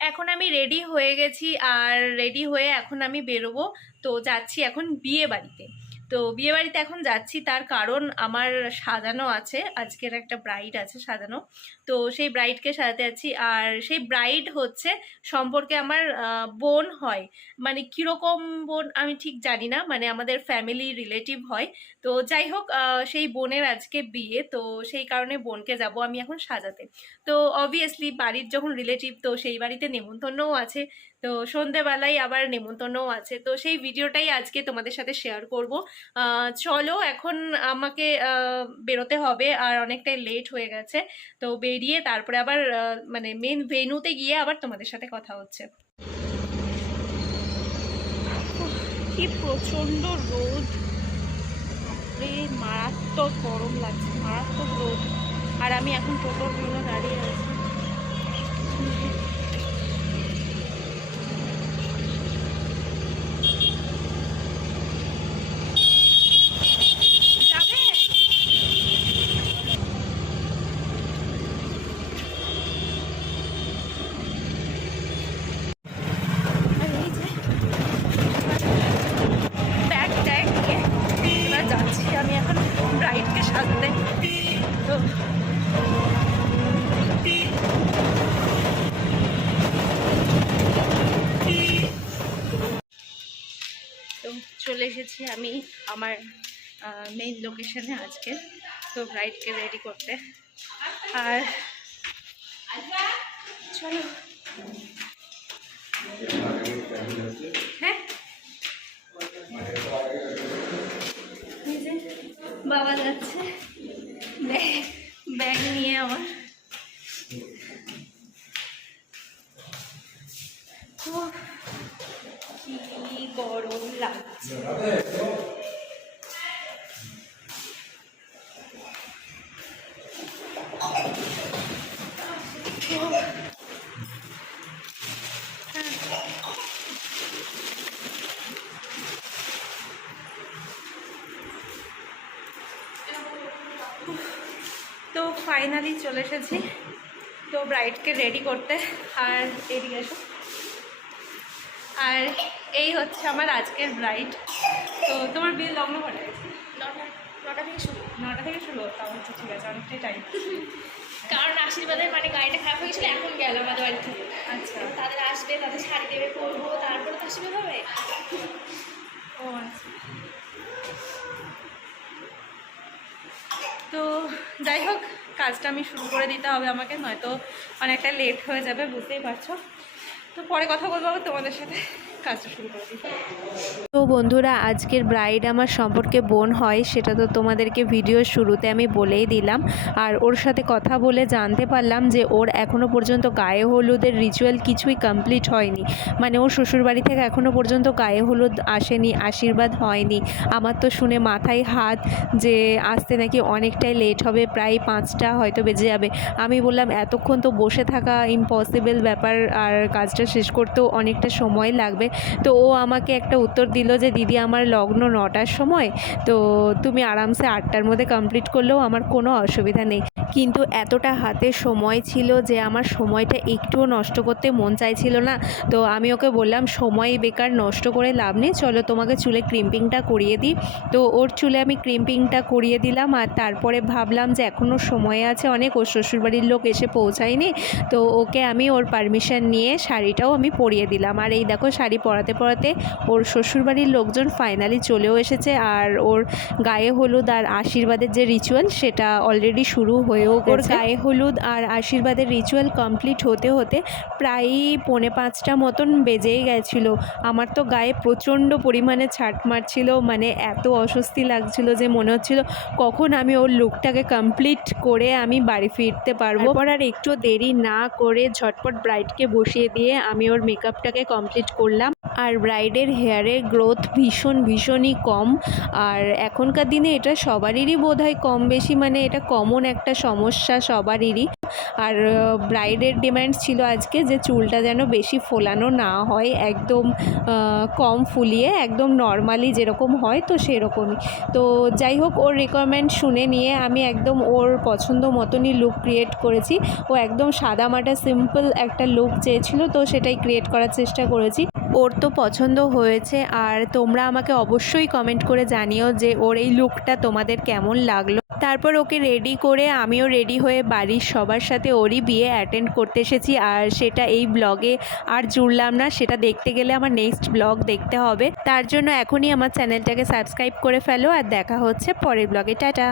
এখন আমি রেডি হয়ে গেছি আর রেডি হয়ে এখন আমি বেরোবো। তো যাচ্ছি এখন বিয়ে বাড়িতে। তো বিয়ে বাড়িতে এখন যাচ্ছি, তার কারণ আমার সাজানো আছে, আজকের একটা ব্রাইড আছে সাজানো। তো সেই ব্রাইডকে সাজাতে যাচ্ছি, আর সেই ব্রাইড হচ্ছে সম্পর্কে আমার বোন হয়। মানে কীরকম বোন আমি ঠিক জানি না মানে আমাদের ফ্যামিলি রিলেটিভ হয়। তো যাই হোক সেই বোনের আজকে বিয়ে, তো সেই কারণে বোনকে যাব আমি এখন সাজাতে। তো অবভিয়াসলি বাড়ির যখন রিলেটিভ তো সেই বাড়িতে নেমন্তন্নও আছে। তো সন্ধেবেলায় আবার নেমন্তন্নও আছে। তো সেই ভিডিওটাই আজকে তোমাদের সাথে শেয়ার করব। চলো এখন আমাকে বেরোতে হবে। আর অনেকটাই লেট হয়ে গেছে। তো বেরিয়ে তারপরে আবার মানে মেন ভেনুতে গিয়ে আবার তোমাদের সাথে কথা হচ্ছে। কি প্রচণ্ড রোদ। মারাত্মক গরম লাগছে, মারাত্মক রোদ। আর আমি এখন টোটোর জন্য দাঁড়িয়ে আছি যাবে? আর এই যে ব্যাগ ট্যাগ নিয়ে এবার যাচ্ছি আমি এখন ব্রাইডকে তো চলে এসেছি আমি আমার মেইন লোকেশনে আজকে, তো ব্রাইডকে রেডি করতে। আর চলো। হ্যাঁ? বাবা যাচ্ছে। ব্যাগ নিয়ে আমার। কি গরম লাগছে। ফাইনালি চলে এসেছি। তো ব্রাইডকে রেডি করতে। আর এদিকে এসো। আর এই হচ্ছে আমার আজকের ব্রাইড তো তোমার বিয়ের লগ্ন কটা গেছে নটা নটা থেকে শুরু। নটা থেকে শুরু? তাও হচ্ছে ঠিক আছে অনেকটাই টাইম কারণ আশীর্বাদের মানে গাড়িটা খারাপ হয়ে গেছিল এখন গেল আমাদের বাড়ি থেকে। আচ্ছা। তাদের আসবে তাদের শাড়ি দেবে তারপরে তো হবে। ও আচ্ছা। তো যাই হোক কাজটা আমি শুরু করে দিতে হবে আমাকে, নয়তো অনেকটা লেট হয়ে যাবে, বুঝতেই পারছ। তো পরে কথা বলব তোমাদের সাথে। তো বন্ধুরা, আজকের ব্রাইড আমার সম্পর্কে বোন হয়, সেটা তো তোমাদেরকে ভিডিও শুরুতে আমি বলেই দিলাম। আর ওর সাথে কথা বলে জানতে পারলাম যে ওর এখনও পর্যন্ত গায়ে হলুদের রিচুয়াল কিছুই কমপ্লিট হয়নি। মানে ওর শ্বশুরবাড়ি থেকে এখনও পর্যন্ত গায়ে হলুদ আসেনি, আশীর্বাদ হয়নি। আমার তো শুনে মাথায় হাত যে আসতে নাকি অনেকটাই লেট হবে, প্রায় পাঁচটা হয়তো বেজে যাবে। আমি বললাম, এতক্ষণ তো বসে থাকা ইম্পসিবল ব্যাপার, আর কাজটা শেষ করতেও অনেকটা সময় লাগবে। তো ও আমাকে একটা উত্তর দিল যে, দিদি, আমার লগ্ন নটার সময়, তো তুমি আরামসে আটটার মধ্যে কমপ্লিট করলেও আমার কোনো অসুবিধা নেই। কিন্তু এতটা হাতে সময় ছিল যে আমার সময়টা একটুও নষ্ট করতে মন চাইছিল না। তো আমি ওকে বললাম সময় বেকার, নষ্ট করে লাভ নেই, চলো তোমাকে চুলে ক্রিম্পিংটা করিয়ে দিই। তো ওর চুলে আমি ক্রিম্পিংটা করিয়ে দিলাম আর তারপরে ভাবলাম যে এখনও সময় আছে, অনেক ওর শ্বশুরবাড়ির লোক এসে পৌঁছায়নি। তো ওকে আমি ওর পারমিশন নিয়ে শাড়িটাও আমি পরিয়ে দিলাম। আর এই দেখো, শাড়ি পরাতে পরাতে ওর শ্বশুরবাড়ির লোকজন ফাইনালি চলেও এসেছে। আর ওর গায়ে হলুদ আর আশীর্বাদের যে রিচুয়াল সেটা অলরেডি শুরু হয়েও ওর গায়ে হলুদ আর আশীর্বাদের রিচুয়াল কমপ্লিট হতে হতে প্রায়ই পৌনে পাঁচটা মতন বেজেই গেছিল। আমার তো গায়ে প্রচণ্ড পরিমাণে ছাট মারছিল মানে এত অস্বস্তি লাগছিল যে মনে হচ্ছিল কখন আমি ওর লুকটাকে কমপ্লিট করে আমি বাড়ি ফিরতে পারব। তারপর? আর একটু দেরি না করে ঝটপট ব্রাইডকে বসিয়ে দিয়ে আমি ওর মেকআপটাকে কমপ্লিট করলাম। আর ব্রাইডের হেয়ারের গ্রোথ ভীষণ ভীষণই কম। আর এখনকার দিনে এটা সবারই বোধ হয় কম বেশি মানে এটা কমন একটা সমস্যা সবারই। আর ব্রাইডের ডিমান্ড ছিল আজকে যে চুলটা যেন বেশি ফোলানো না হয়, একদম কম ফুলিয়ে, একদম নর্মালি যেরকম হয় তো সেরকমই। তো যাই হোক, ওর রিকোয়ারমেন্ট শুনে নিয়ে আমি একদম ওর পছন্দ মতনই লুক ক্রিয়েট করেছি। ও একদম সাদা মাটা সিম্পল একটা লুক চেয়েছিল তো সেটাই ক্রিয়েট করার চেষ্টা করেছি। ওর তো পছন্দ হয়েছে আর তোমরা আমাকে অবশ্যই কমেন্ট করে জানিও যে ওর এই লুকটা তোমাদের কেমন লাগল। তারপর ওকে রেডি করে আমিও রেডি হয়ে বাড়ির সবার সাথে ওরই বিয়ে অ্যাটেন্ড করতে এসেছি। আর সেটা এই ব্লগে আর জুড়লাম না, সেটা দেখতে গেলে আমার নেক্সট ব্লগ দেখতে হবে। তার জন্য এখনই আমার চ্যানেলটাকে সাবস্ক্রাইব করে ফেলো, আর দেখা হচ্ছে পরের ব্লগে টাটা!